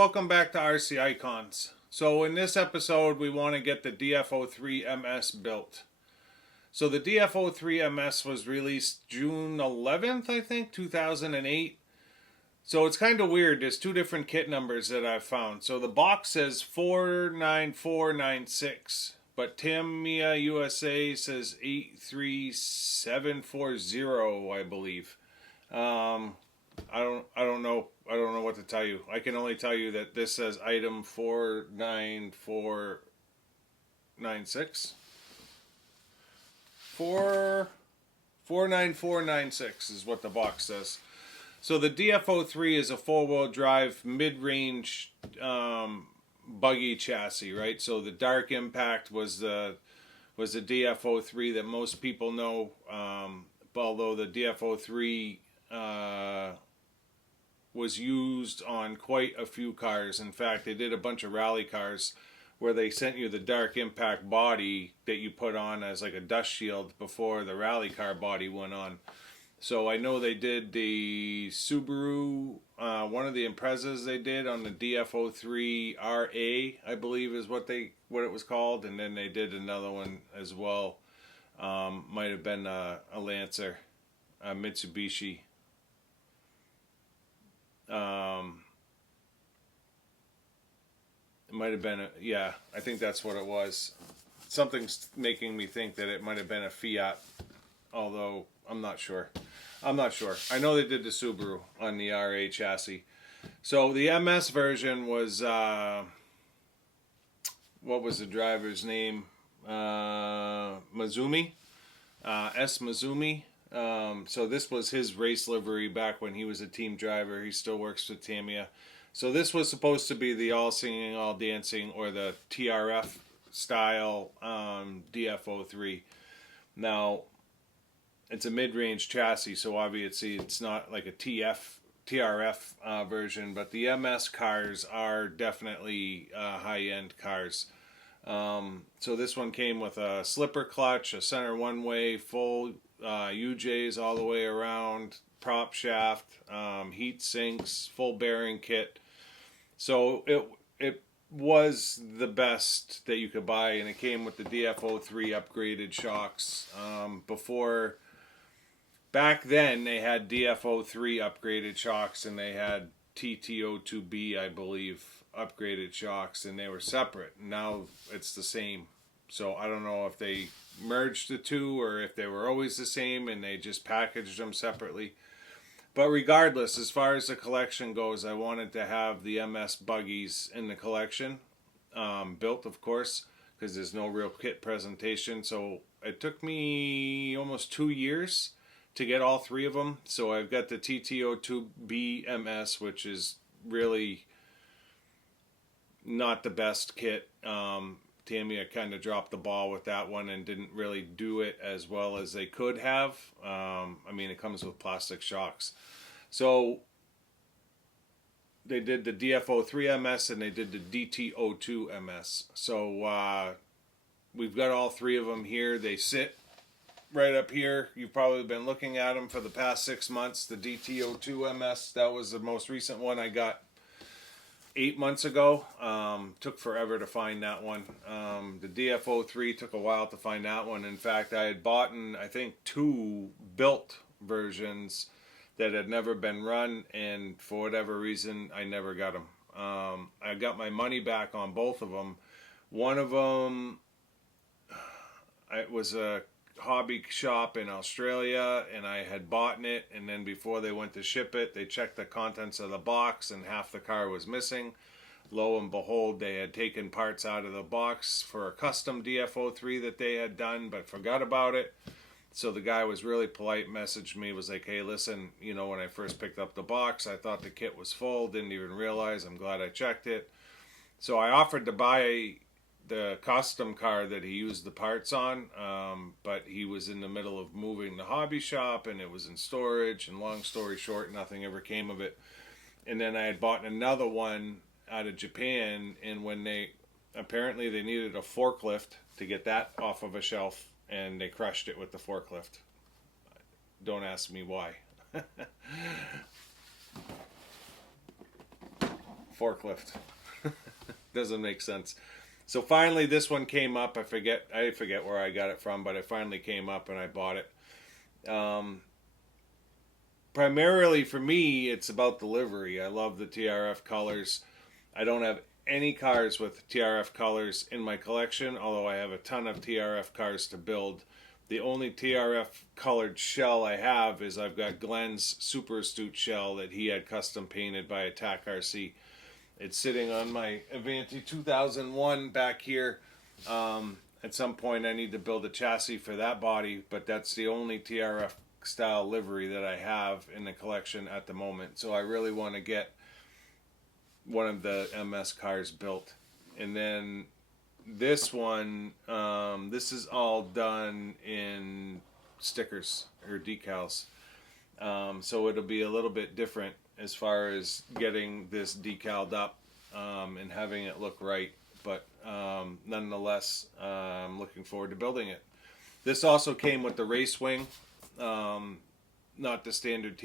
welcome back to RC Icons. So in this episode we want to get the DF03 MS built. So the DF03 MS was released June 11th, I think, 2008. So it's kind of weird. There's two different kit numbers that I've found. So the box says 49496, but Tamiya USA says 83740, I believe. I don't know what to tell you. I can only tell you that this says item 49496. 49496 is what the box says. So the DF03 is a four-wheel drive mid-range buggy chassis, right? So the Dark Impact was the DF03 that most people know. Although the DF03 was used on quite a few cars. In fact, they did a bunch of rally cars where they sent you the Dark Impact body that you put on as like a dust shield before the rally car body went on. So I know they did the Subaru, one of the Imprezas they did on the DF03 RA, I believe is what it was called, and then they did another one as well. Might have been a Lancer, a Mitsubishi. It might have been yeah, I think that's what it was. Something's making me think that it might have been a Fiat, although I'm not sure. I know they did the Subaru on the RA chassis. So the MS version was, what was the driver's name? Mazumi. S. Mazumi. So this was his race livery back when he was a team driver. He still works for Tamiya. So this was supposed to be the all singing, all dancing, or the TRF style DF03. Now, it's a mid-range chassis, so obviously it's not like a TRF version, but the MS cars are definitely high-end cars. So this one came with a slipper clutch, a center one-way, full UJs all the way around, prop shaft, heat sinks, full bearing kit. So it was the best that you could buy, and it came with the DF03 upgraded shocks. Back then they had DF03 upgraded shocks, and they had TT02B, I believe, upgraded shocks, and they were separate. Now it's the same. So I don't know if they merged the two or if they were always the same and they just packaged them separately. But regardless, as far as the collection goes, I wanted to have the MS buggies in the collection, built of course, because there's no real kit presentation. So it took me almost 2 years to get all three of them. So I've got the TT02B MS, which is really not the best kit. Tamiya kind of dropped the ball with that one and didn't really do it as well as they could have. I mean, it comes with plastic shocks. So they did the DF03 MS and they did the DT02 MS. So we've got all three of them here. They sit right up here. You've probably been looking at them for the past 6 months. The DT02 MS, that was the most recent one I got 8 months ago. Took forever to find that one. The DF03 took a while to find that one. In fact, I had bought, I think, 2 built versions that had never been run, and for whatever reason, I never got them. I got my money back on both of them. One of them, it was a hobby shop in Australia, and I had bought it, and then before they went to ship it, they checked the contents of the box and half the car was missing. Lo and behold, they had taken parts out of the box for a custom DF03 that they had done, but forgot about it. So the guy was really polite, messaged me, was like, hey, listen, you know, when I first picked up the box, I thought the kit was full, didn't even realize, I'm glad I checked it. So I offered to buy the custom car that he used the parts on, but he was in the middle of moving the hobby shop and it was in storage, and long story short, nothing ever came of it. And then I had bought another one out of Japan, and when apparently they needed a forklift to get that off of a shelf, and they crushed it with the forklift. Don't ask me why. forklift. Doesn't make sense. So finally this one came up. I forget where I got it from, but it finally came up and I bought it. Primarily for me, it's about the livery. I love the TRF colors. I don't have any cars with TRF colors in my collection, although I have a ton of TRF cars to build. The only TRF colored shell I have is I've got Glenn's Super Astute shell that he had custom painted by Attack RC. It's sitting on my Avanti 2001 back here. At some point I need to build a chassis for that body, but that's the only TRF style livery that I have in the collection at the moment. So I really want to get one of the MS cars built. And then this one, this is all done in stickers or decals. So it'll be a little bit different as far as getting this decaled up and having it look right. But nonetheless, I'm looking forward to building it. This also came with the race wing. Not the standard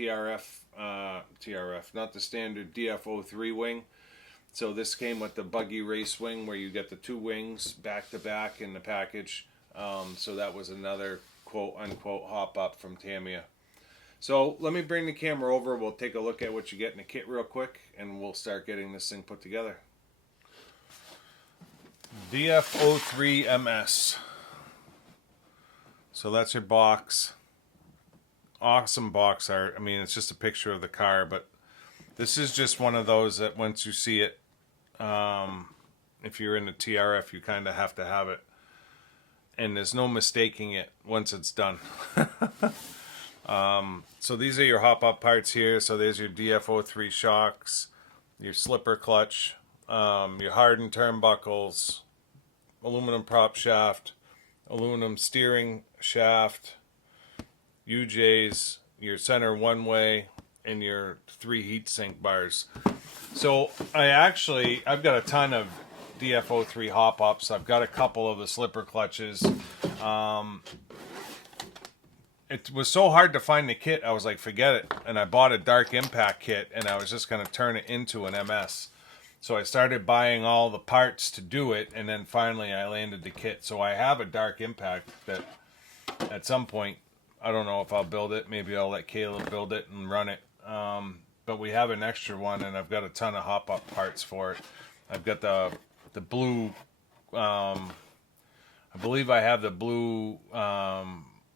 not the standard DF03 wing. So this came with the buggy race wing where you get the two wings back to back in the package. So that was another quote unquote hop up from Tamiya. So let me bring the camera over. We'll take a look at what you get in the kit real quick and we'll start getting this thing put together. DF03 MS. So that's your box. Awesome box art. I mean, it's just a picture of the car, but this is just one of those that once you see it, if you're in the TRF, you kind of have to have it. And there's no mistaking it once it's done. So these are your hop-up parts here. So there's your DF03 shocks, your slipper clutch, your hardened turnbuckles, aluminum prop shaft, aluminum steering shaft, UJs, your center one-way, and your 3 heatsink bars. So I've got a ton of DF03 hop-ups. I've got a couple of the slipper clutches. It was so hard to find the kit, I was like, forget it. And I bought a Dark Impact kit, and I was just going to turn it into an MS. So I started buying all the parts to do it, and then finally I landed the kit. So I have a Dark Impact that at some point, I don't know if I'll build it. Maybe I'll let Caleb build it and run it. But we have an extra one, and I've got a ton of hop-up parts for it. I've got the blue, I believe I have the blue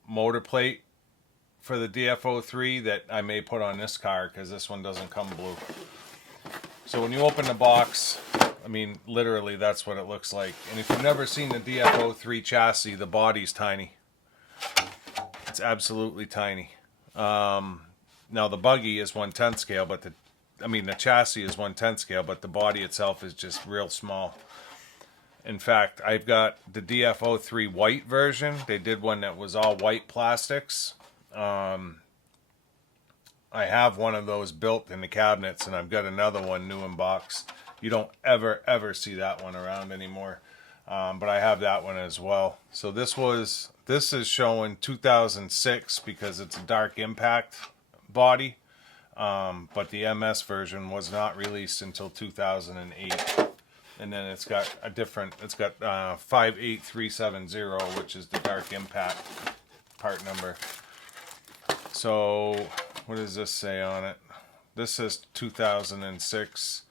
motor plate for the DF03 that I may put on this car because this one doesn't come blue. So when you open the box, I mean, literally that's what it looks like. And if you've never seen the DF03 chassis, the body's tiny. It's absolutely tiny. Now the buggy is 1/10 scale, but the chassis is 1/10 scale, but the body itself is just real small. In fact, I've got the DF03 white version. They did one that was all white plastics. I have one of those built in the cabinets, and I've got another one new in box. You don't ever see that one around anymore. But I have that one as well. So this is showing 2006 because it's a Dark Impact body. But the MS version was not released until 2008. And then it's got 58370, which is the Dark Impact part number. So what does this say on it? This says 2006.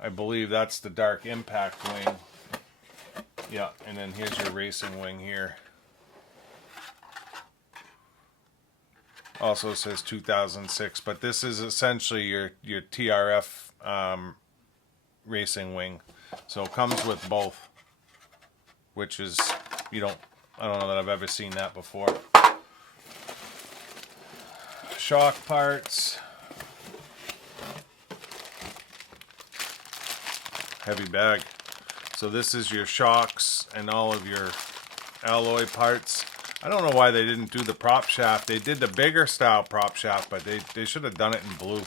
I believe that's the Dark Impact wing. Yeah, and then here's your racing wing here. Also says 2006, but this is essentially your TRF racing wing. So it comes with both, which is, I don't know that I've ever seen that before. Shock parts. Heavy bag. So this is your shocks and all of your alloy parts. I don't know why they didn't do the prop shaft. They did the bigger style prop shaft, but they should have done it in blue.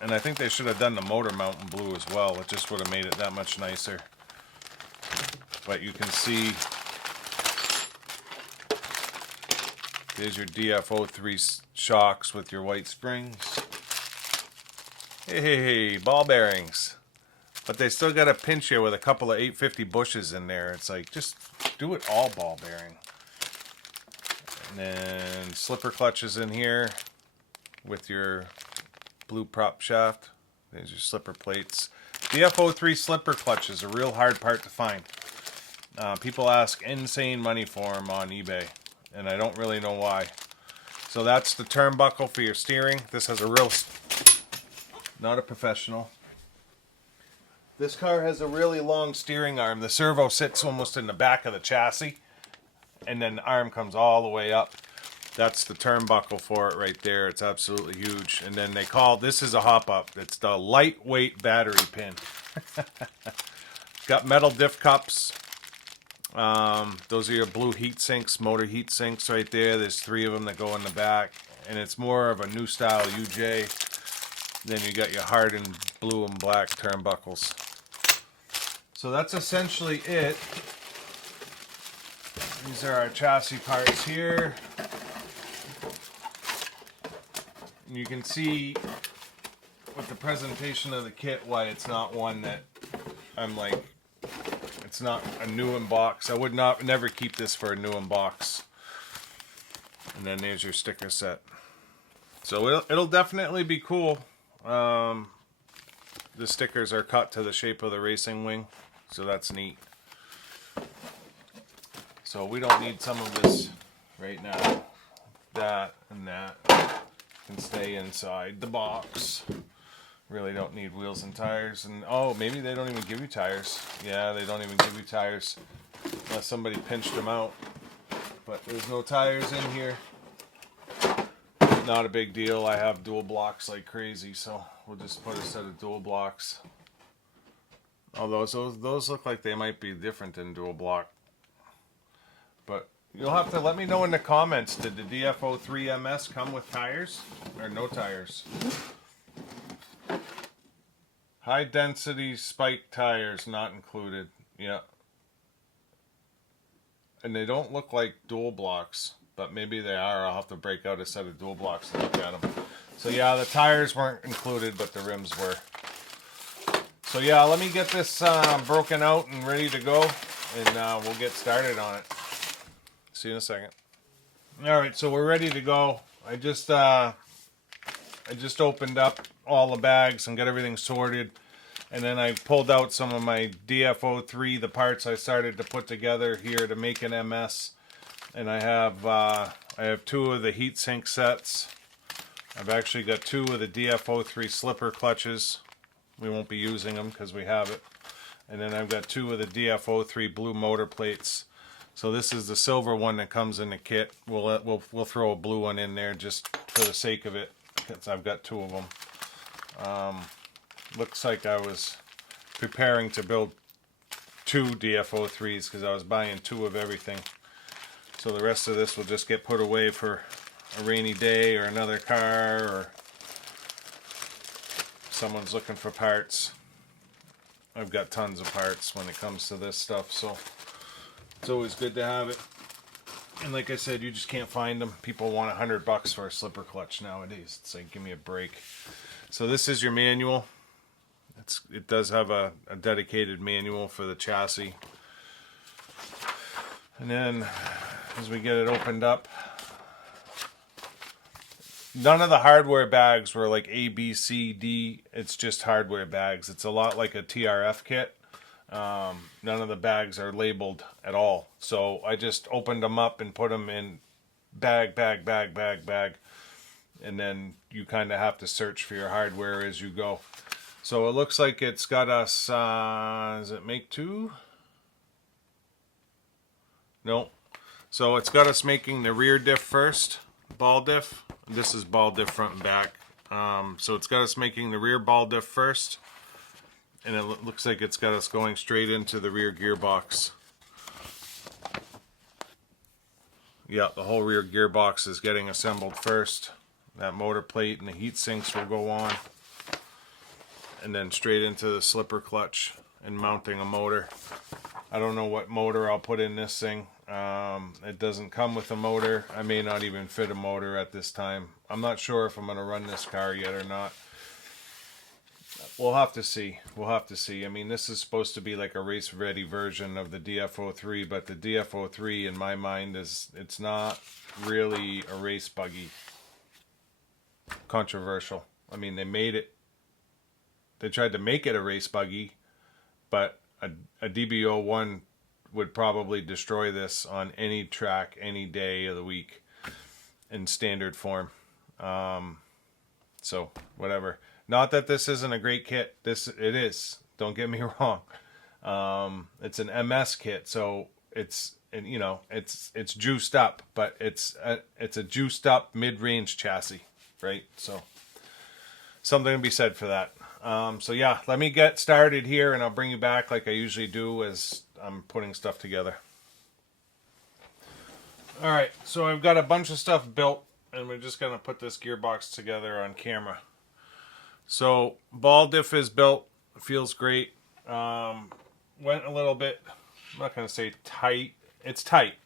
And I think they should have done the motor mount in blue as well. It just would have made it that much nicer. But you can see there's your DF03 shocks with your white springs. Hey, ball bearings. But they still got to pinch you with a couple of 850 bushes in there. It's like, just do it all ball bearing. And then slipper clutches in here with your blue prop shaft. There's your slipper plates. DF03 slipper clutch is a real hard part to find. People ask insane money for them on eBay, and I don't really know why. So that's the turnbuckle for your steering. This has a real, not a professional. This car has a really long steering arm. The servo sits almost in the back of the chassis, and then the arm comes all the way up. That's the turnbuckle for it right there. It's absolutely huge. And then they call, this is a hop-up. It's the lightweight battery pin. Got metal diff cups. Those are your blue heat sinks, motor heat sinks right there. There's 3 of them that go in the back. And it's more of a new style UJ. Then you got your hardened blue and black turnbuckles. So that's essentially it. These are our chassis parts here. And you can see with the presentation of the kit why it's not one that I'm like, it's not a new in box. I would never keep this for a new in box. And then there's your sticker set. So it'll definitely be cool. The stickers are cut to the shape of the racing wing, so that's neat. So we don't need some of this right now. That and that can stay inside the box. Really don't need wheels and tires. And oh, maybe they don't even give you tires. Yeah, they don't even give you tires unless somebody pinched them out. But there's no tires in here. Not a big deal. I have dual blocks like crazy, so we'll just put a set of dual blocks. Although those look like they might be different than dual block. But you'll have to let me know in the comments, did the DF03 MS come with tires or no tires? High density spike tires not included. Yeah. And they don't look like dual blocks, but maybe they are. I'll have to break out a set of dual blocks to look at them. So yeah, the tires weren't included, but the rims were. So yeah, let me get this broken out and ready to go, and we'll get started on it. See you in a second. All right, so we're ready to go. I just opened up all the bags and got everything sorted, and then I pulled out some of my DF03, the parts I started to put together here to make an MS. And I have 2 of the heatsink sets. I've actually got 2 of the DF03 slipper clutches. We won't be using them because we have it. And then I've got 2 of the DF03 blue motor plates. So this is the silver one that comes in the kit. We'll throw a blue one in there just for the sake of it, because I've got 2 of them. Looks like I was preparing to build 2 DF03s because I was buying 2 of everything. So the rest of this will just get put away for a rainy day or another car, or someone's looking for parts. I've got tons of parts when it comes to this stuff, so it's always good to have it. And like I said, you just can't find them. People want $100 for a slipper clutch nowadays. It's like, give me a break. So this is your manual. It does have a dedicated manual for the chassis. And then as we get it opened up, none of the hardware bags were like A, B, C, D. It's just hardware bags. It's a lot like a TRF kit. None of the bags are labeled at all. So I just opened them up and put them in bag. And then you kind of have to search for your hardware as you go. So it looks like it's got us, does it make 2? No. So it's got us making the rear diff first, ball diff. This is ball diff front and back. So it's got us making the rear ball diff first. And it looks like it's got us going straight into the rear gearbox. Yeah, the whole rear gearbox is getting assembled first. That motor plate and the heat sinks will go on. And then straight into the slipper clutch and mounting a motor. I don't know what motor I'll put in this thing. It doesn't come with a motor. I may not even fit a motor at this time. I'm not sure if I'm going to run this car yet or not. we'll have to see. We'll have to see. I mean, this is supposed to be like a race-ready version of the DF03, but the DF03, in my mind, it's not really a race buggy. Controversial. I mean, they tried to make it a race buggy, but a DB01 would probably destroy this on any track, any day of the week in standard form. So, whatever. Not that this isn't a great kit. It is. Don't get me wrong. It's an MS kit, so it's juiced up, but it's a juiced up mid-range chassis, right? So something to be said for that. So yeah, let me get started here, and I'll bring you back like I usually do as I'm putting stuff together. All right, so I've got a bunch of stuff built, and we're just gonna put this gearbox together on camera. So ball diff is built, feels great. Went a little bit, I'm not gonna say tight. It's tight,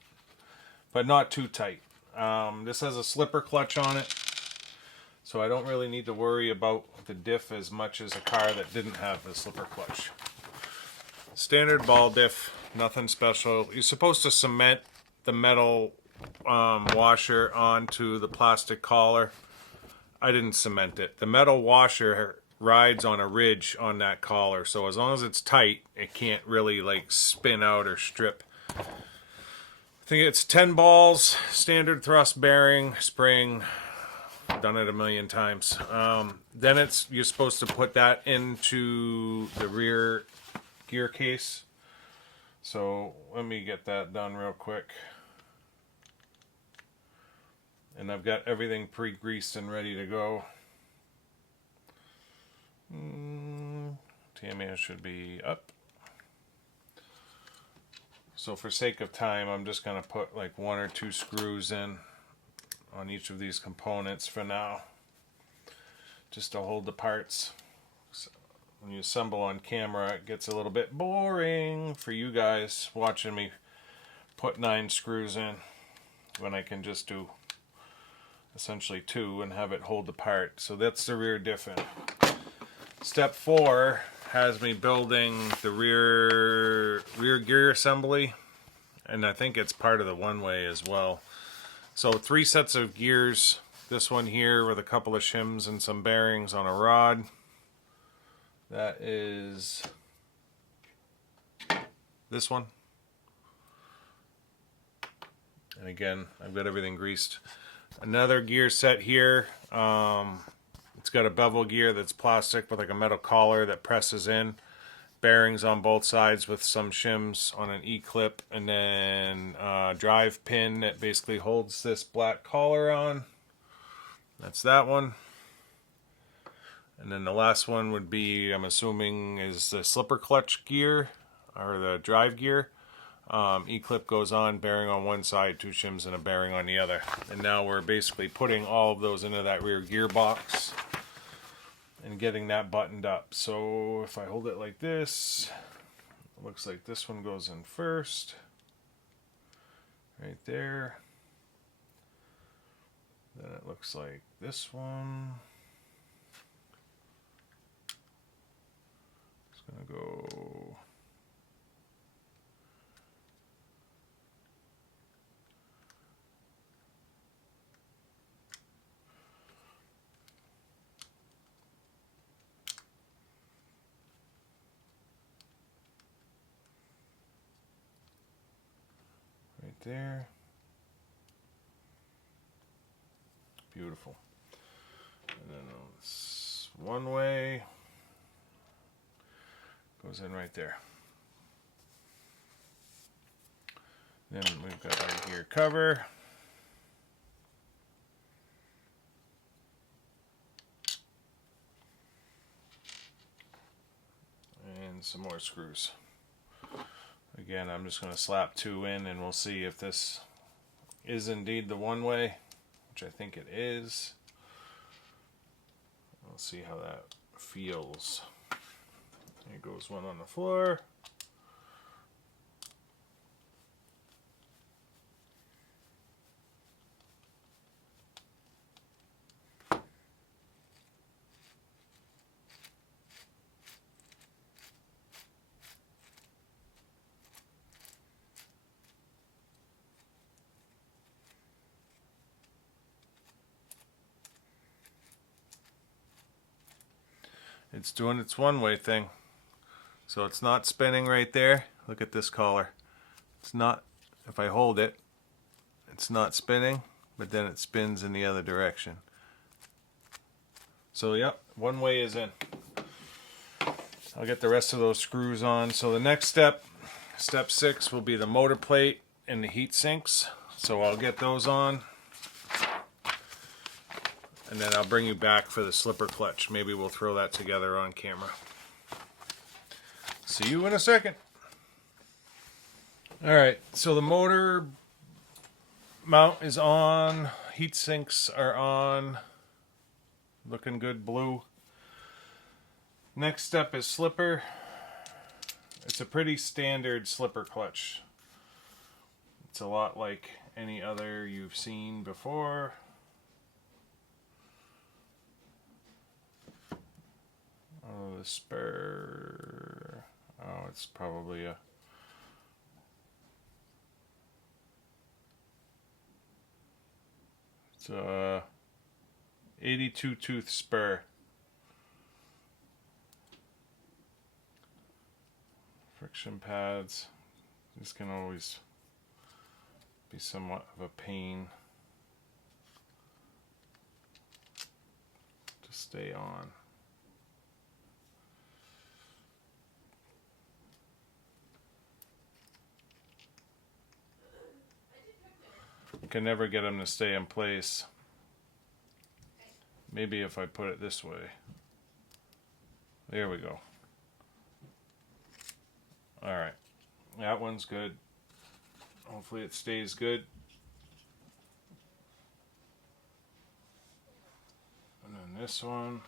but not too tight. This has a slipper clutch on it, so I don't really need to worry about the diff as much as a car that didn't have the slipper clutch. Standard ball diff, nothing special. You're supposed to cement the metal washer onto the plastic collar. I didn't cement it. The metal washer rides on a ridge on that collar, so as long as it's tight, it can't really like spin out or strip. I think it's 10 balls, standard thrust bearing, spring. Done it a million times. Then you're supposed to put that into the rear gear case. So let me get that done real quick. And I've got everything pre-greased and ready to go. Tamiya should be up. So for sake of time, I'm just going to put like 1 or 2 screws in on each of these components for now, just to hold the parts. So when you assemble on camera, it gets a little bit boring for you guys watching me put 9 screws in when I can just do essentially 2 and have it hold the part. So that's the rear diff in. Step 4 has me building the rear gear assembly, and I think it's part of the one-way as well. So 3 sets of gears. This one here with a couple of shims and some bearings on a rod. That is this one. And again, I've got everything greased. Another gear set here. It's got a bevel gear that's plastic with like a metal collar that presses in. Bearings on both sides with some shims on an E-clip, and then a drive pin that basically holds this black collar on. That's that one. And then the last one would be, I'm assuming, is the slipper clutch gear or the drive gear. E-clip goes on, bearing on one side, 2 shims and a bearing on the other. And now we're basically putting all of those into that rear gearbox and getting that buttoned up. So if I hold it like this, it looks like this one goes in first, right there. Then it looks like this one. It's gonna go right there. Beautiful. And then this one way goes in right there. Then we've got our gear cover. And some more screws. Again, I'm just going to slap 2 in, and we'll see if this is indeed the one way, which I think it is. We'll see how that feels. There goes one on the floor. It's doing its one-way thing. So it's not spinning right there. Look at this collar. It's not, if I hold it, it's not spinning, but then it spins in the other direction. So yep, one way is in. I'll get the rest of those screws on. So the next step, step 6, will be the motor plate and the heat sinks. So I'll get those on. And then I'll bring you back for the slipper clutch. Maybe we'll throw that together on camera. See you in a second. Alright, so the motor mount is on. Heat sinks are on. Looking good blue. Next step is slipper. It's a pretty standard slipper clutch. It's a lot like any other you've seen before. Oh, the spur. Oh, it's probably a... It's a 82 tooth spur. Friction pads. These can always be somewhat of a pain to stay on. Can never get them to stay in place. Maybe if I put it this way. There we go. Alright. That one's good. Hopefully it stays good. And then this one.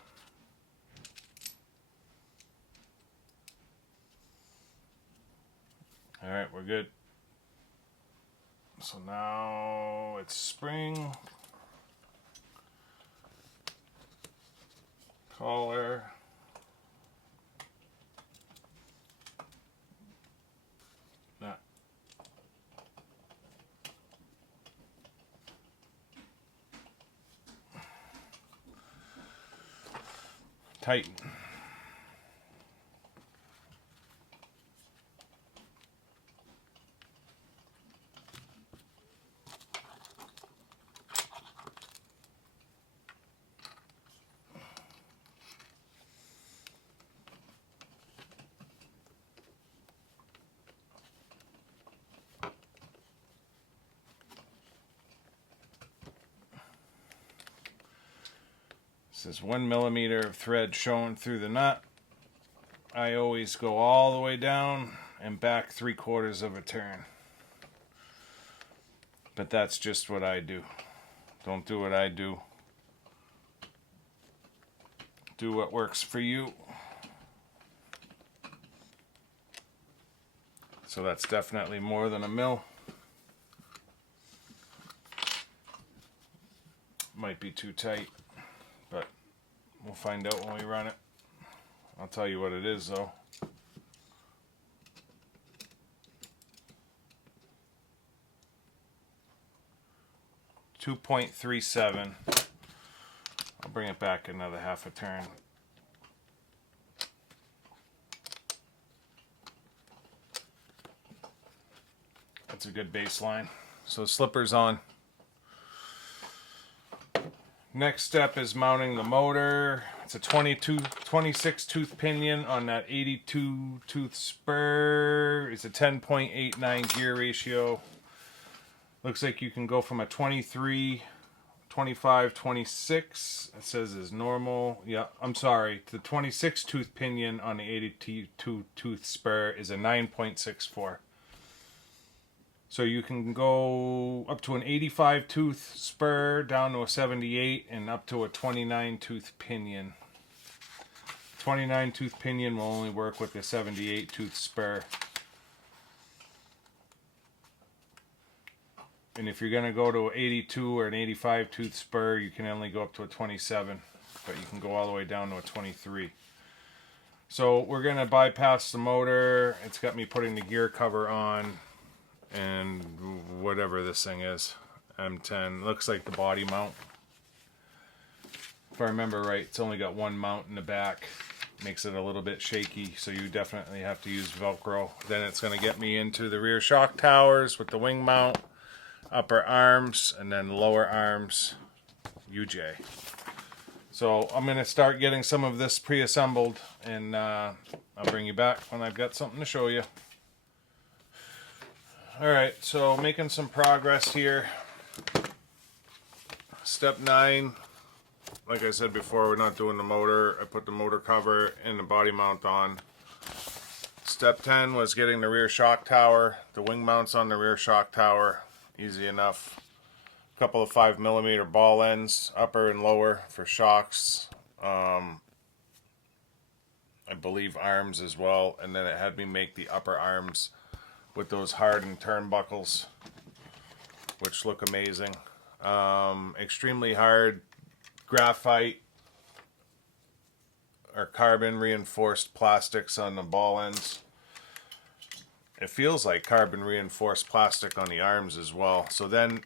Alright, we're good. So now it's spring, collar, that. Tighten. This is 1 millimeter of thread showing through the nut. I always go all the way down and back 3/4 of a turn. But that's just what I do. Don't do what I do. Do what works for you. So that's definitely more than a mil. Might be too tight, but we'll find out when we run it. I'll tell you what it is though. .37. I'll bring it back another half a turn. That's a good baseline. So slipper's on. Next step is mounting the motor. It's a 26 tooth pinion on that 82 tooth spur. It's a 10.89 gear ratio. Looks like you can go from a 23, 25, 26. It says is normal. Yeah, I'm sorry. The 26 tooth pinion on the 82 tooth spur is a 9.64. So you can go up to an 85 tooth spur, down to a 78, and up to a 29 tooth pinion. 29 tooth pinion will only work with the 78 tooth spur. And if you're going to go to an 82 or an 85 tooth spur, you can only go up to a 27, but you can go all the way down to a 23. So we're going to bypass the motor. It's got me putting the gear cover on. And whatever this thing is, M10, looks like the body mount. If I remember right, it's only got one mount in the back. makes it a little bit shaky, so you definitely have to use Velcro. Then it's going to get me into the rear shock towers with the wing mount, upper arms, and then lower arms UJ. So I'm going to start getting some of this pre-assembled, and I'll bring you back when I've got something to show you. Alright, so making some progress here. Step 9, like I said before, we're not doing the motor. I put the motor cover and the body mount on. Step 10 was getting the rear shock tower, the wing mounts on the rear shock tower. Easy enough. A couple of 5mm ball ends, upper and lower for shocks. I believe arms as well, and then it had me make the upper arms with those hardened turnbuckles, which look amazing. Extremely hard graphite or carbon reinforced plastics on the ball ends. It feels like carbon reinforced plastic on the arms as well. So then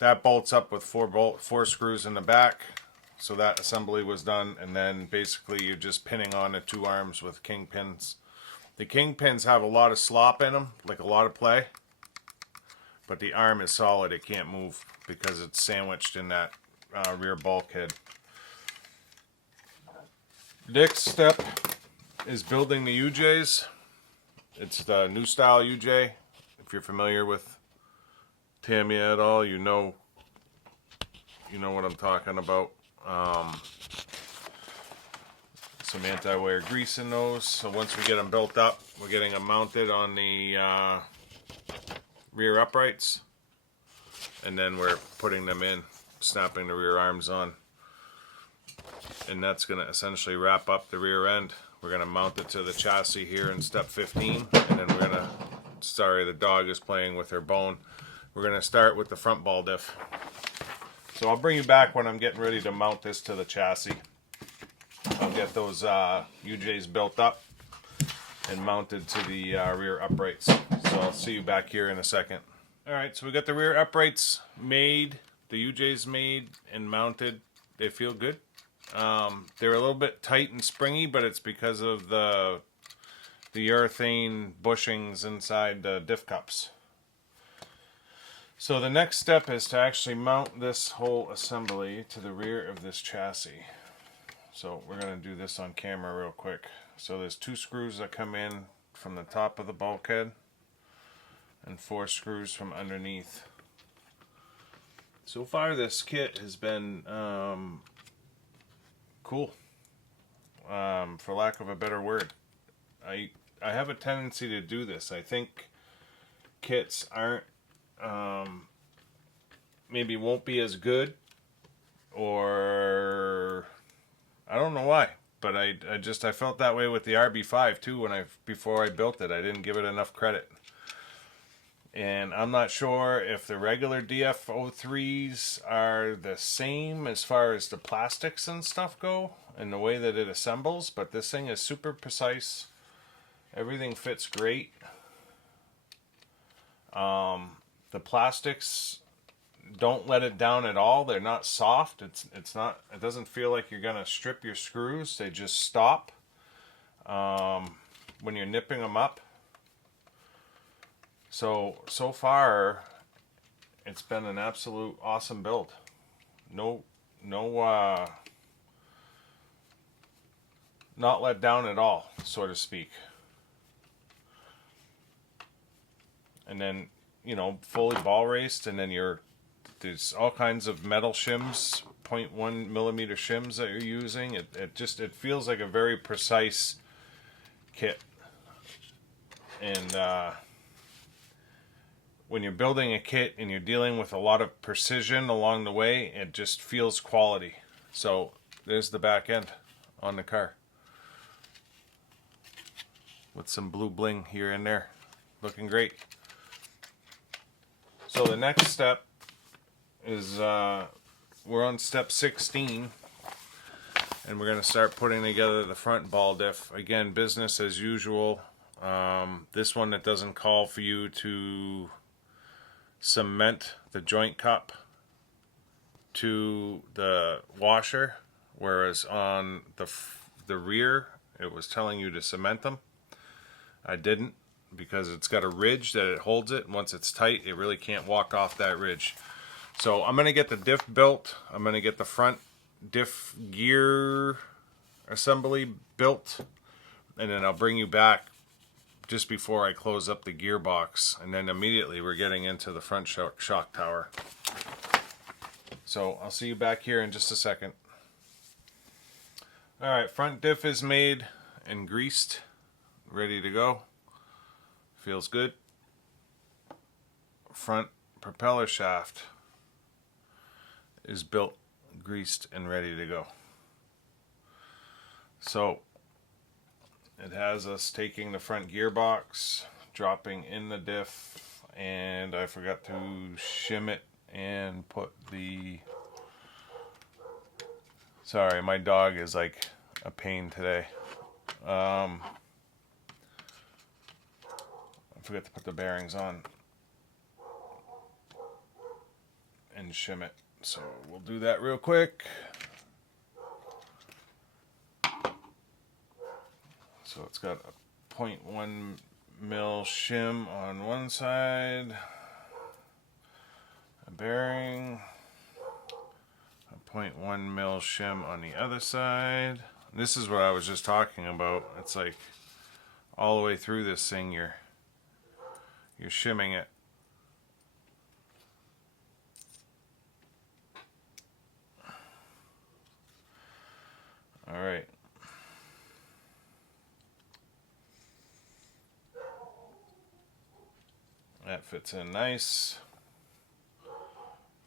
that bolts up with four screws in the back. So that assembly was done, and then basically you're just pinning on the two arms with king pins. The king pins have a lot of slop in them, like a lot of play, but the arm is solid. It can't move because it's sandwiched in that rear bulkhead. Next step is building the UJs. It's the new style UJ. If you're familiar with Tamiya at all, you know what I'm talking about. Some anti-wear grease in those. So once we get them built up, we're getting them mounted on the rear uprights, and then we're putting them in, snapping the rear arms on, and that's going to essentially wrap up the rear end. We're going to mount it to the chassis here in step 15, and then we're going to, sorry, the dog is playing with her bone. We're going to start with the front ball diff. So I'll bring you back when I'm getting ready to mount this to the chassis. I'll get those UJs built up and mounted to the rear uprights. So I'll see you back here in a second. Alright, so we got the rear uprights made, the UJs made and mounted. They feel good. They're a little bit tight and springy, but it's because of the urethane bushings inside the diff cups. So the next step is to actually mount this whole assembly to the rear of this chassis. So we're going to do this on camera real quick. So there's 2 screws that come in from the top of the bulkhead and 4 screws from underneath. So far this kit has been cool, for lack of a better word. I have a tendency to do this. I think kits aren't maybe won't be as good, or I don't know why, but I felt that way with the RB5 too before I built it. I didn't give it enough credit. And I'm not sure if the regular DF03s are the same as far as the plastics and stuff go and the way that it assembles, but this thing is super precise. Everything fits great. The plastics don't let it down at all. They're not soft. It doesn't feel like you're gonna strip your screws. They just stop when you're nipping them up. So far it's been an absolute awesome build. No not let down at all, so to speak. And then, fully ball raced, and then there's all kinds of metal shims, 0.1 millimeter shims that you're using. It feels like a very precise kit. And when you're building a kit and you're dealing with a lot of precision along the way, it just feels quality. So there's the back end on the car with some blue bling here and there, looking great. So the next step is we're on step 16, and we're going to start putting together the front ball diff. Again, business as usual. This one, it doesn't call for you to cement the joint cup to the washer, whereas on the rear it was telling you to cement them. I didn't, because it's got a ridge that it holds it. Once it's tight, it really can't walk off that ridge. So I'm going to get the diff built. I'm going to get the front diff gear assembly built, and then I'll bring you back just before I close up the gearbox, and then immediately we're getting into the front shock tower. So I'll see you back here in just a second. Alright, front diff is made and greased, ready to go. Feels good. Front propeller shaft is built, greased, and ready to go. So it has us taking the front gearbox, dropping in the diff, and I forgot to shim it and put the... Sorry, my dog is like a pain today. I forgot to put the bearings on and shim it. So we'll do that real quick. So it's got a 0.1 mil shim on one side, a bearing, a 0.1 mil shim on the other side. And this is what I was just talking about. It's like all the way through this thing you're shimming it. All right. That fits in nice.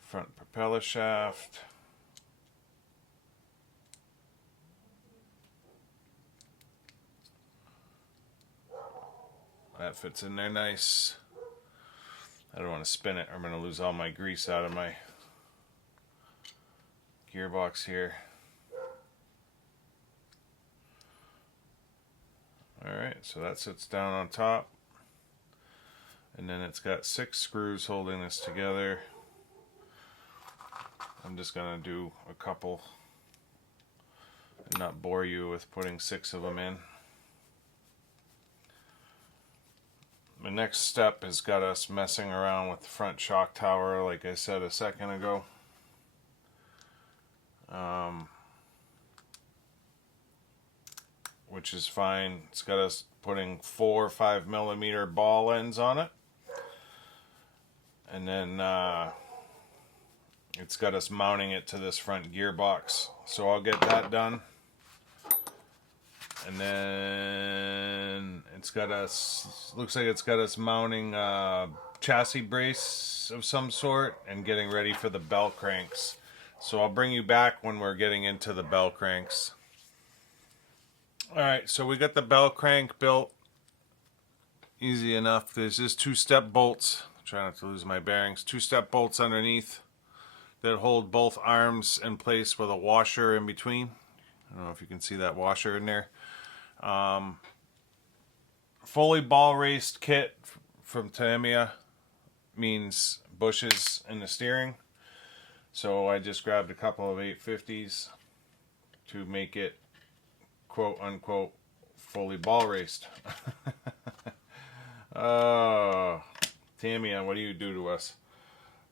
Front propeller shaft. That fits in there nice. I don't want to spin it or I'm going to lose all my grease out of my gearbox here. Alright, so that sits down on top. And then it's got 6 screws holding this together. I'm just going to do a couple and not bore you with putting 6 of them in. The next step has got us messing around with the front shock tower, like I said a second ago. Which is fine. It's got us putting 4 or 5 millimeter ball ends on it. And then it's got us mounting it to this front gearbox. So I'll get that done. And then it's got us, looks like it's got us mounting chassis brace of some sort and getting ready for the bell cranks. So I'll bring you back when we're getting into the bell cranks. Alright, so we got the bell crank built. Easy enough. There's just 2-step bolts. Try not to lose my bearings. 2-step bolts underneath that hold both arms in place with a washer in between. I don't know if you can see that washer in there. Fully ball raced kit from Tamiya means bushes in the steering. So I just grabbed a couple of 850s to make it quote unquote fully ball raced. Oh, Tamiya, what do you do to us?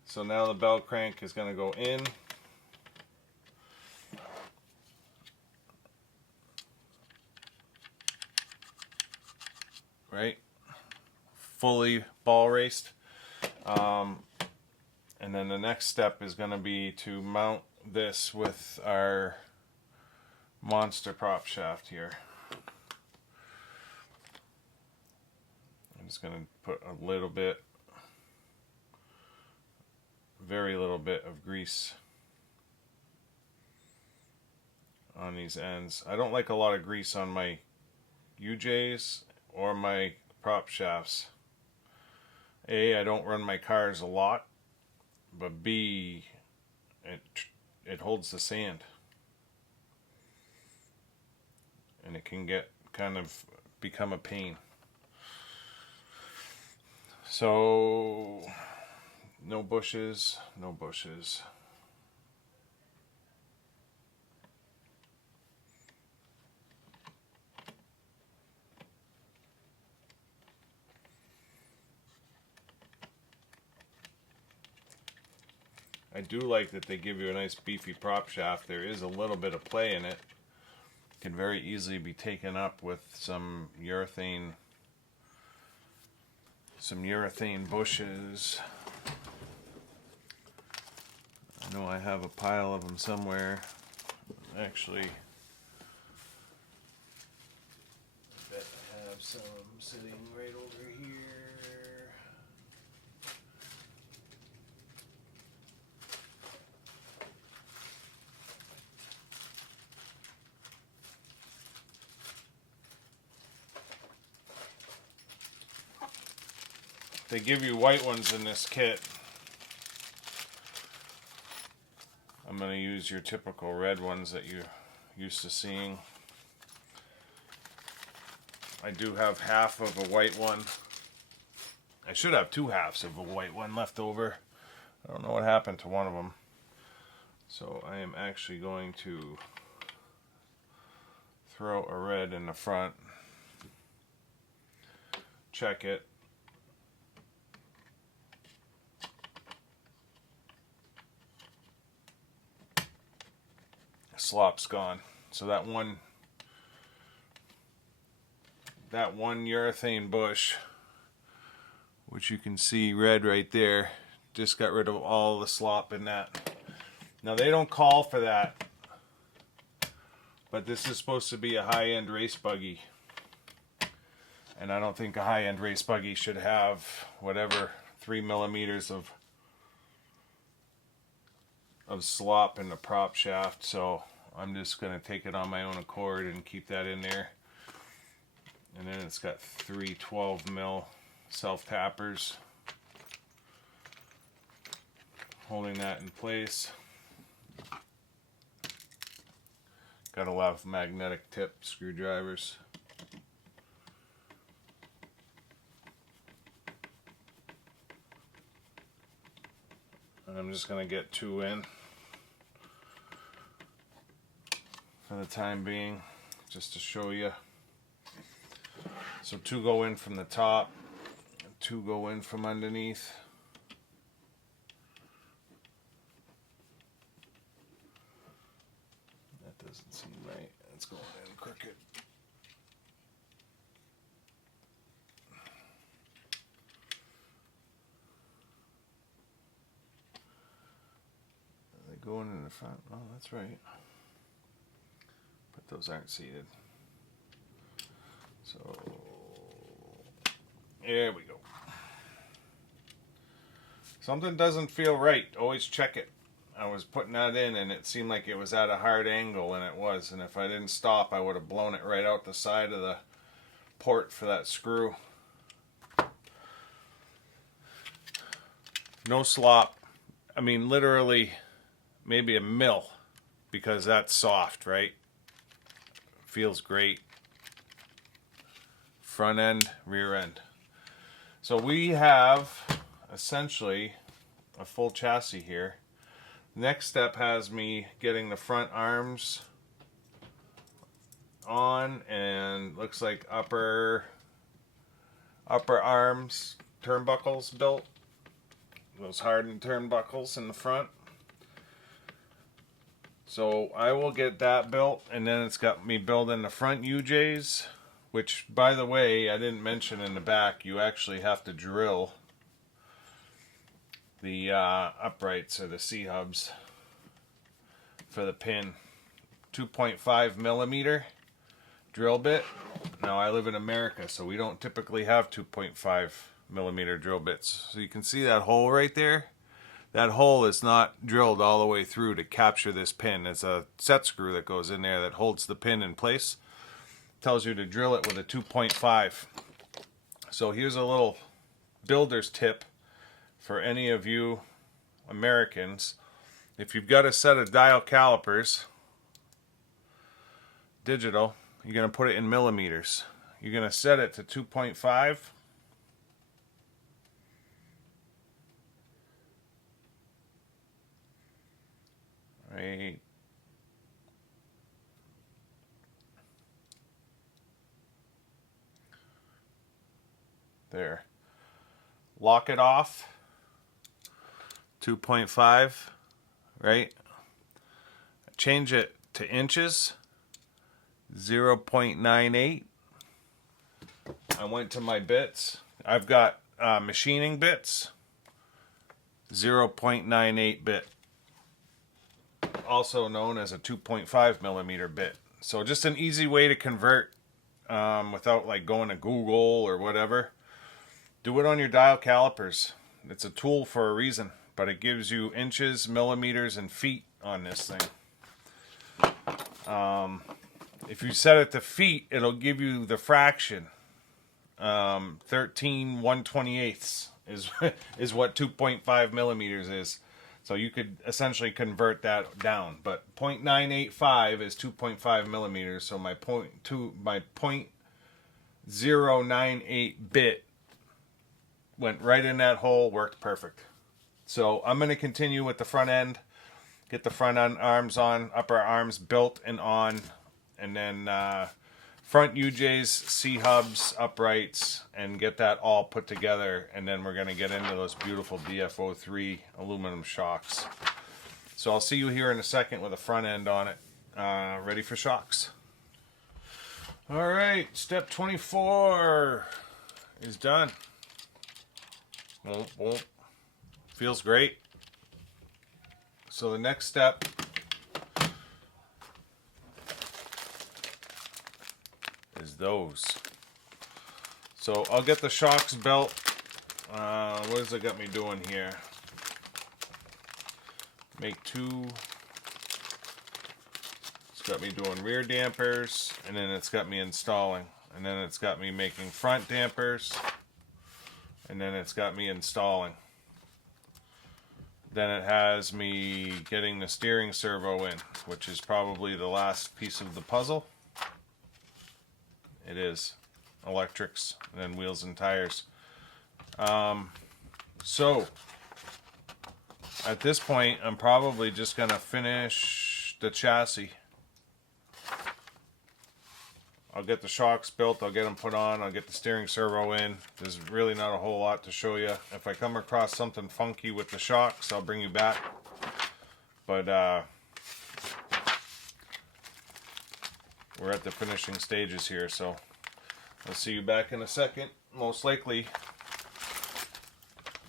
So now the bell crank is going to go in. Right? Fully ball raced. And then the next step is going to be to mount this with our monster prop shaft here. I'm just going to put a little bit, very little bit of grease on these ends. I don't like a lot of grease on my UJs or my prop shafts. A, I don't run my cars a lot, but B, it holds the sand. And it can get kind of become a pain. So no bushes, no bushes. I do like that they give you a nice beefy prop shaft. There is a little bit of play in it. Can very easily be taken up with some urethane bushes. I know I have a pile of them somewhere. Actually, I bet I have some sitting right over here. They give you white ones in this kit. I'm going to use your typical red ones that you're used to seeing. I do have half of a white one. I should have 2 halves of a white one left over. I don't know what happened to one of them. So I am actually going to throw a red in the front. Check it. Slop's gone. So that one urethane bush, which you can see red right there, just got rid of all the slop in that. Now they don't call for that, but this is supposed to be a high-end race buggy, and I don't think a high-end race buggy should have whatever 3 millimeters of slop in the prop shaft. So I'm just going to take it on my own accord and keep that in there. And then it's got 3 12 mil self-tappers holding that in place. Got a lot of magnetic tip screwdrivers. And I'm just going to get 2 in for the time being, just to show you. So 2 go in from the top, 2 go in from underneath. That doesn't seem right. It's going in crooked. Are they going in the front? Oh, that's right. But those aren't seated. So there we go. Something doesn't feel right. Always check it. I was putting that in and it seemed like it was at a hard angle, and it was. And if I didn't stop, I would have blown it right out the side of the port for that screw. No slop. I mean, literally maybe a mil, because that's soft, right? Feels great. Front end, rear end. So we have essentially a full chassis here. Next step has me getting the front arms on, and looks like upper arms turnbuckles built. Those hardened turnbuckles in the front. So I will get that built, and then it's got me building the front UJs. Which, by the way, I didn't mention in the back, you actually have to drill the uprights or the C-hubs for the pin. 2.5 millimeter drill bit. Now, I live in America, so we don't typically have 2.5 millimeter drill bits. So you can see that hole right there. That hole is not drilled all the way through to capture this pin. It's a set screw that goes in there that holds the pin in place. Tells you to drill it with a 2.5. So here's a little builder's tip for any of you Americans. If you've got a set of dial calipers, digital, you're going to put it in millimeters. You're going to set it to 2.5. Right there. Lock it off. 2.5. right? Change it to inches, 0.98. I went to my bits. I've got machining bits, 0.98 bit, also known as a 2.5 millimeter bit. So just an easy way to convert without like going to Google or whatever. Do it on your dial calipers. It's a tool for a reason, but it gives you inches, millimeters, and feet on this thing. If you set it to feet, it'll give you the fraction. 13 1/28 is what 2.5 millimeters is. So you could essentially convert that down. But 0.985 is 2.5 millimeters. So my 0.098 bit went right in that hole, worked perfect. So I'm going to continue with the front end, get the front end arms on, upper arms built and on, and then front UJs, C-hubs, uprights, and get that all put together. And then we're going to get into those beautiful DF03 aluminum shocks. So I'll see you here in a second with a front end on it, ready for shocks. All right, step 24 is done. Feels great. So the next step is those. So I'll get the shocks built. What does it got me doing here? Make two. It's got me doing rear dampers, and then it's got me installing, and then it's got me making front dampers, and then it's got me installing. Then it has me getting the steering servo in, which is probably the last piece of the puzzle. It is. Electrics, and then wheels and tires. So, at this point, I'm probably just going to finish the chassis. I'll get the shocks built, I'll get them put on, I'll get the steering servo in. There's really not a whole lot to show you. If I come across something funky with the shocks, I'll bring you back. But we're at the finishing stages here, so I'll see you back in a second, most likely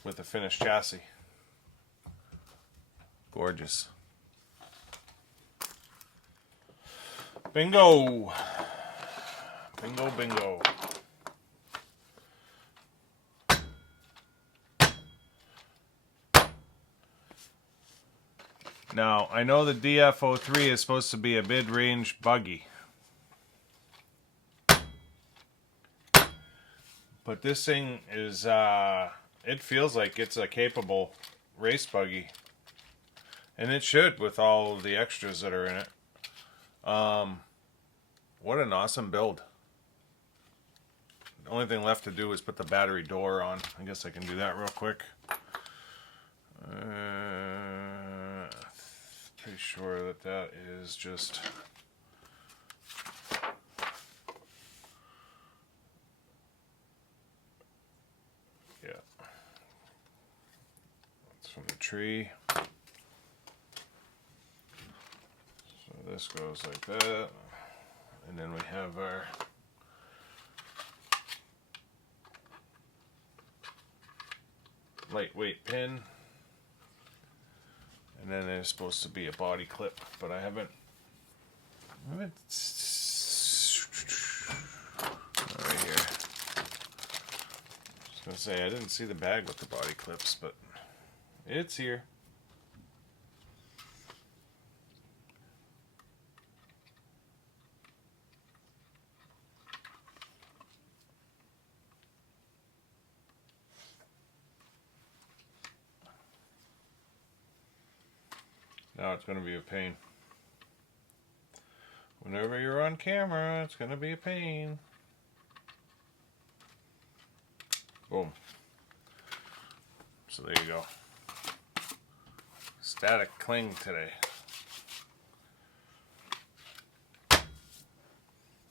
with the finished chassis. Gorgeous. Bingo! Bingo, bingo. Now, I know the DF03 is supposed to be a mid-range buggy. But this thing is, it feels like it's a capable race buggy. And it should, with all of the extras that are in it. What an awesome build. The only thing left to do is put the battery door on. I guess I can do that real quick. Pretty sure that that is just... yeah. That's from the tree. So this goes like that. And then we have our lightweight pin, and then there's supposed to be a body clip, but I haven't right here. I was gonna say I didn't see the bag with the body clips, but it's here. Now it's going to be a pain. Whenever you're on camera, it's going to be a pain. Boom. So there you go. Static cling today.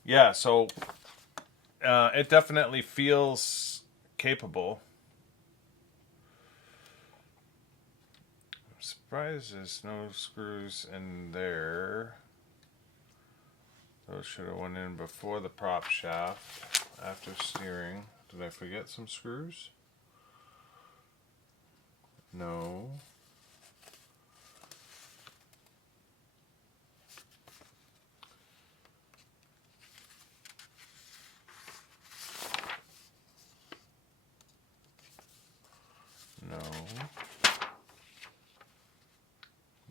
Yeah, so it definitely feels capable. Surprised there's no screws in there. Those should have went in before the prop shaft, after steering. Did I forget some screws? No. No.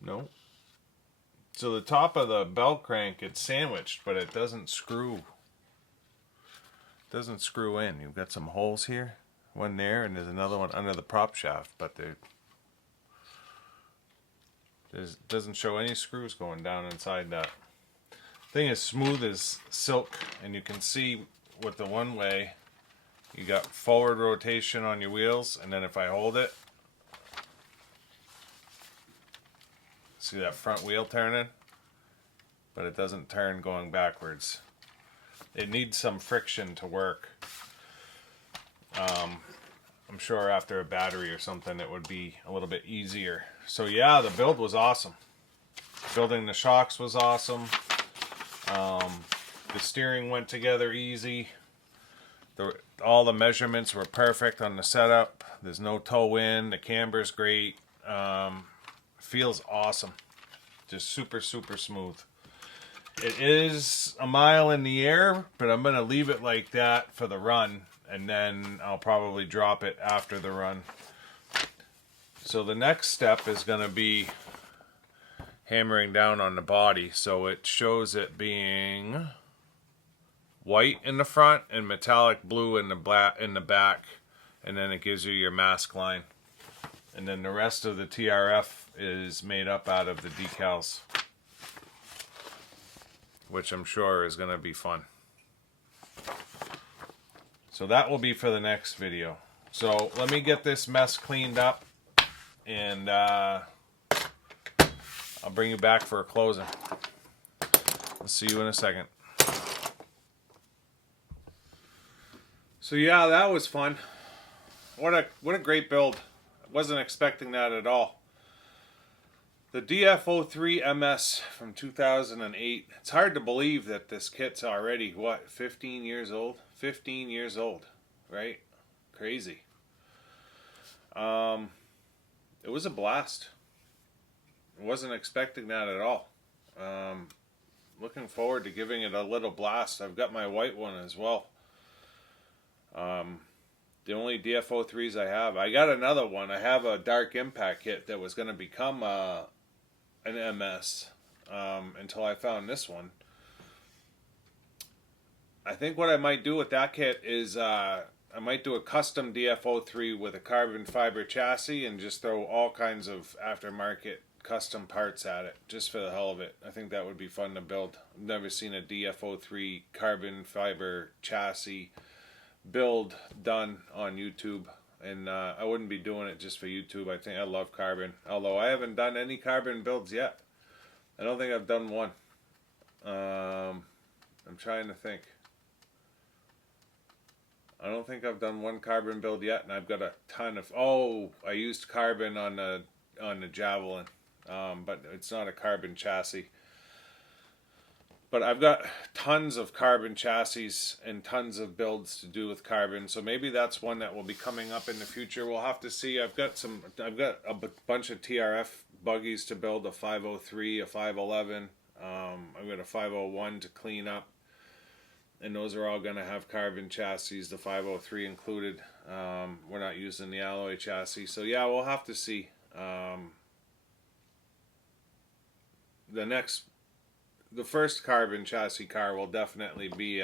No. So the top of the belt crank, it's sandwiched, but it doesn't screw. It doesn't screw in. You've got some holes here. One there, and there's another one under the prop shaft, but there doesn't show any screws going down inside that. Thing is smooth as silk, and you can see with the one way, you got forward rotation on your wheels, and then if I hold it, see that front wheel turning? But it doesn't turn going backwards. It needs some friction to work. I'm sure after a battery or something it would be a little bit easier. So yeah, the build was awesome. Building the shocks was awesome. The steering went together easy. All the measurements were perfect on the setup. There's no toe in. The camber's great. Feels awesome. Just super, super smooth. It is a mile in the air, but I'm going to leave it like that for the run, and then I'll probably drop it after the run. So the next step is going to be hammering down on the body. So it shows it being white in the front and metallic blue in the back, and then it gives you your mask line. And then the rest of the TRF is made up out of the decals, which I'm sure is going to be fun. So that will be for the next video. So let me get this mess cleaned up, and I'll bring you back for a closing. I'll see you in a second. So yeah, that was fun. What a great build. I wasn't expecting that at all. The DF03 MS from 2008. It's hard to believe that this kit's already, what, 15 years old? 15 years old, right? Crazy. It was a blast. I wasn't expecting that at all. Looking forward to giving it a little blast. I've got my white one as well. The only DF03s I have. I got another one. I have a dark impact kit that was going to become an MS until I found this one. I think what I might do with that kit is I might do a custom DF03 with a carbon fiber chassis and just throw all kinds of aftermarket custom parts at it, just for the hell of it. I think that would be fun to build. I've never seen a DF03 carbon fiber chassis build done on YouTube, and I wouldn't be doing it just for YouTube. I think I love carbon, although I haven't done any carbon builds yet. I don't think I've done one. I'm trying to think. I don't think I've done one carbon build yet, and I've got a ton of... Oh, I used carbon on the Javelin, but it's not a carbon chassis. But I've got tons of carbon chassis and tons of builds to do with carbon, so maybe that's one that will be coming up in the future. We'll have to see. I've got a bunch of TRF buggies to build, a 503, a 511. I've got a 501 to clean up, and those are all going to have carbon chassis, the 503 included. We're not using the alloy chassis, so yeah, we'll have to see. The first carbon chassis car will definitely be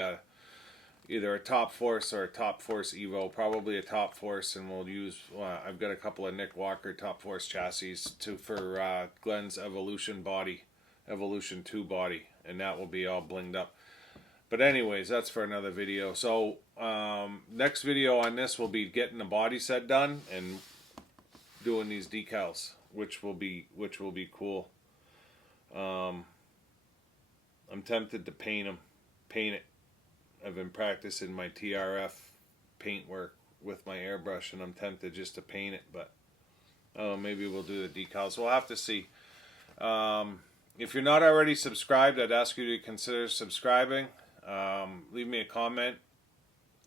either a Top Force or a Top Force Evo, probably a Top Force, and we'll use, I've got a couple of Nick Walker Top Force chassis for Glenn's Evolution 2 body, and that will be all blinged up. But anyways, that's for another video. So next video on this will be getting the body set done and doing these decals, which will be cool. I'm tempted to paint it. I've been practicing my TRF paint work with my airbrush, and I'm tempted just to paint it, but Oh, maybe we'll do the decals. We'll have to see. If you're not already subscribed, I'd ask you to consider subscribing. Leave me a comment.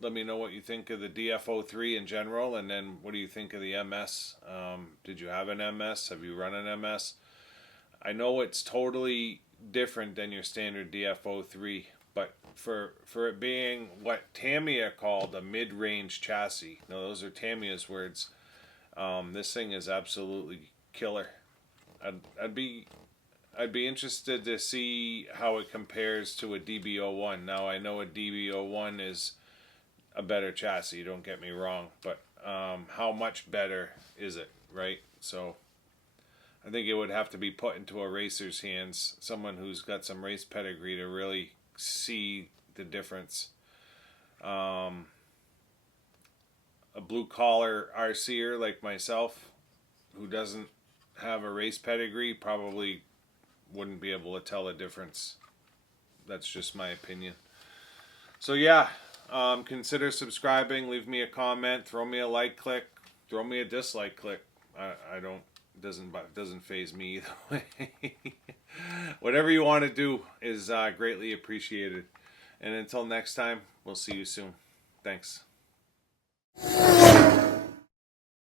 Let me know what you think of the DF03 in general, and then what do you think of the MS? Did you have an MS? Have you run an MS? I know it's totally different than your standard DF03, but for it being what Tamiya called a mid-range chassis, now those are Tamiya's words, this thing is absolutely killer. I'd be interested to see how it compares to a DB01. Now I know a DB01 is a better chassis, don't get me wrong, but how much better is it, right? So I think it would have to be put into a racer's hands, someone who's got some race pedigree, to really see the difference. A blue collar RCer like myself, who doesn't have a race pedigree, probably wouldn't be able to tell the difference. That's just my opinion. So yeah, consider subscribing, leave me a comment, throw me a like click, throw me a dislike click. I don't, doesn't faze me either way. Whatever you want to do is greatly appreciated. And until next time, we'll see you soon. Thanks.